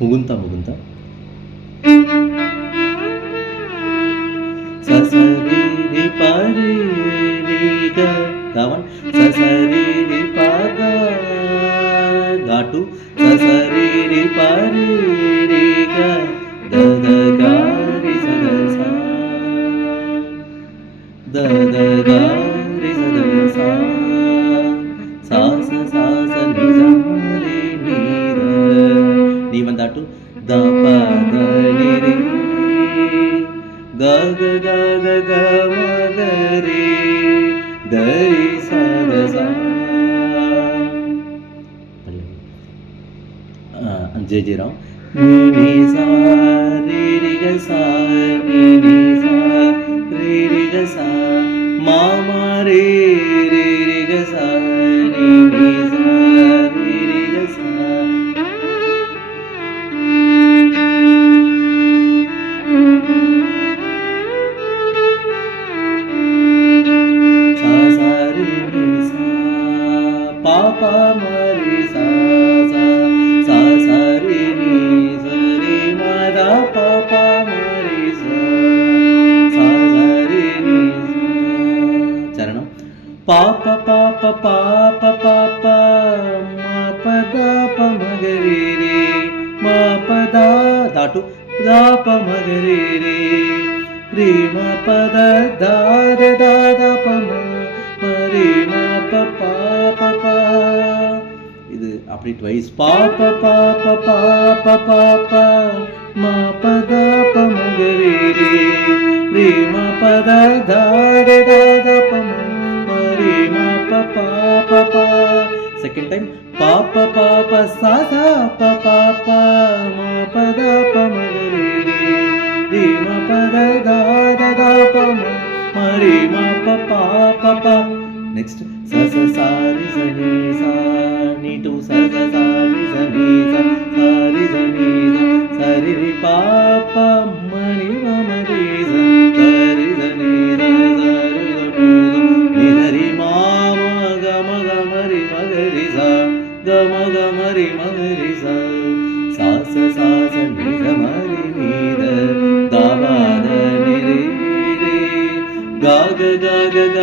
ಮುಗುಂತ ಮುಗುಂತ ಸಸರಿ ರಿ ಪರಿ ರಿ ಗ ಗಾವನ್ ಸಸರಿ ರಿ ಪಗ ಘಾಟು ಸಸರಿ ರಿ ಪರಿ ರಿ ಗ ದ ದ ಗ ರಿ ಸ ದ ಸ ದ ದ ಗ ರಿ ಸ ದ ಸ ಸಾ ಸ ಸಾ ಸ ನಿ ಸ ರಿ ನಿ ದ ನಿ ಬಂದಾಟು ದ ಪ ದ ನಿ ರಿ ಗ ಗ ಗ ಗ ಗ ಮ ಗ ರಿ ಗ ರಿ ಸ ದ ಸ ಜೆ ಜೆ ರಾವ್ ನಿ ನಿ ಸ ರಿ ರಿ ಗ ಸ ನಿ ನಿ ಸ ರಿ ರಿ ಗ ಸ ಮ ಮ ರಿ ರಿ ರಿ ಗ ಸ ನಿ ನಿ ಸ ರಿ ರಿ ಗ ಸ ಸ ಸ ರಿ ನಿ ಸ ಪ ಪ ಮ ರಿ ಸ ಸ ಸ ಸ ರಿ ನಿ ಸ ರಿ ಮ ದ ಪ ಪ ಮ ರಿ ಸ ಸ ಸ ರಿ ನಿ ಸ ಚರಣಂ ಪ ಪ ಪ ಪ ಪ ಪ ಪ ಪ ಮ ಪ ದ ಪ ಮ ಗ ರಿ ರಿ ಮ ಪ ದ ಧಾಟು ದ ಪ ಮ ಗ ರಿ ರಿ ರಿ ಮ ಪ the the the the the ಪ ಮ ಮ ರಿ ಮ ಪ ಪ ಪ ಪ இது அப்படி ட்வைஸ் பா ப ப ப ப ப ப ப ம ப த ப ம க ரி ரி ரி ம ப த த த த த ப ம ம ரி ம ப ப ப ப செகண்ட் டைம் பா ப ப ப சா சா ப ப ப ம ப த ப ம க ரி ரி ரி ம ப த த த த ப ம ம ரி ம ப ப ப ப ನೆಕ್ಸ್ಟ್ ಸ ಸ ಸಾ ರಿ ಸ ನಿ ಸಾ ನಿ ಟು ಸ ಸ ಸಾ ರಿ ಸ ನಿ ಸ ಸಾ ರಿ ಸ ನಿ ಸ ಸ ರಿ ರಿ ಪ ಪ ಮ ನಿ ಮ ಮ ರಿ ಸ ಸ ರಿ ಸ ನಿ ಸ ಸ ರಿ ಸ ನಿ ಸ ನಿ ಸ ರಿ ಮ ಮ ಗ ಮ ಗ ಮ ರಿ ಮ ಗ ರಿ ಸ ಗ ಮ ಗ ಮ ರಿ ಮ ಗ ರಿ ಸ ಸಾ ಸ ಸಾ ಸ ನಿ ಸ ಮ ರಿ ನಿ ದ ಗ ಮ ದ ನಿ ರಿ ರಿ ಗ ಗ ಗ ಗ ಗ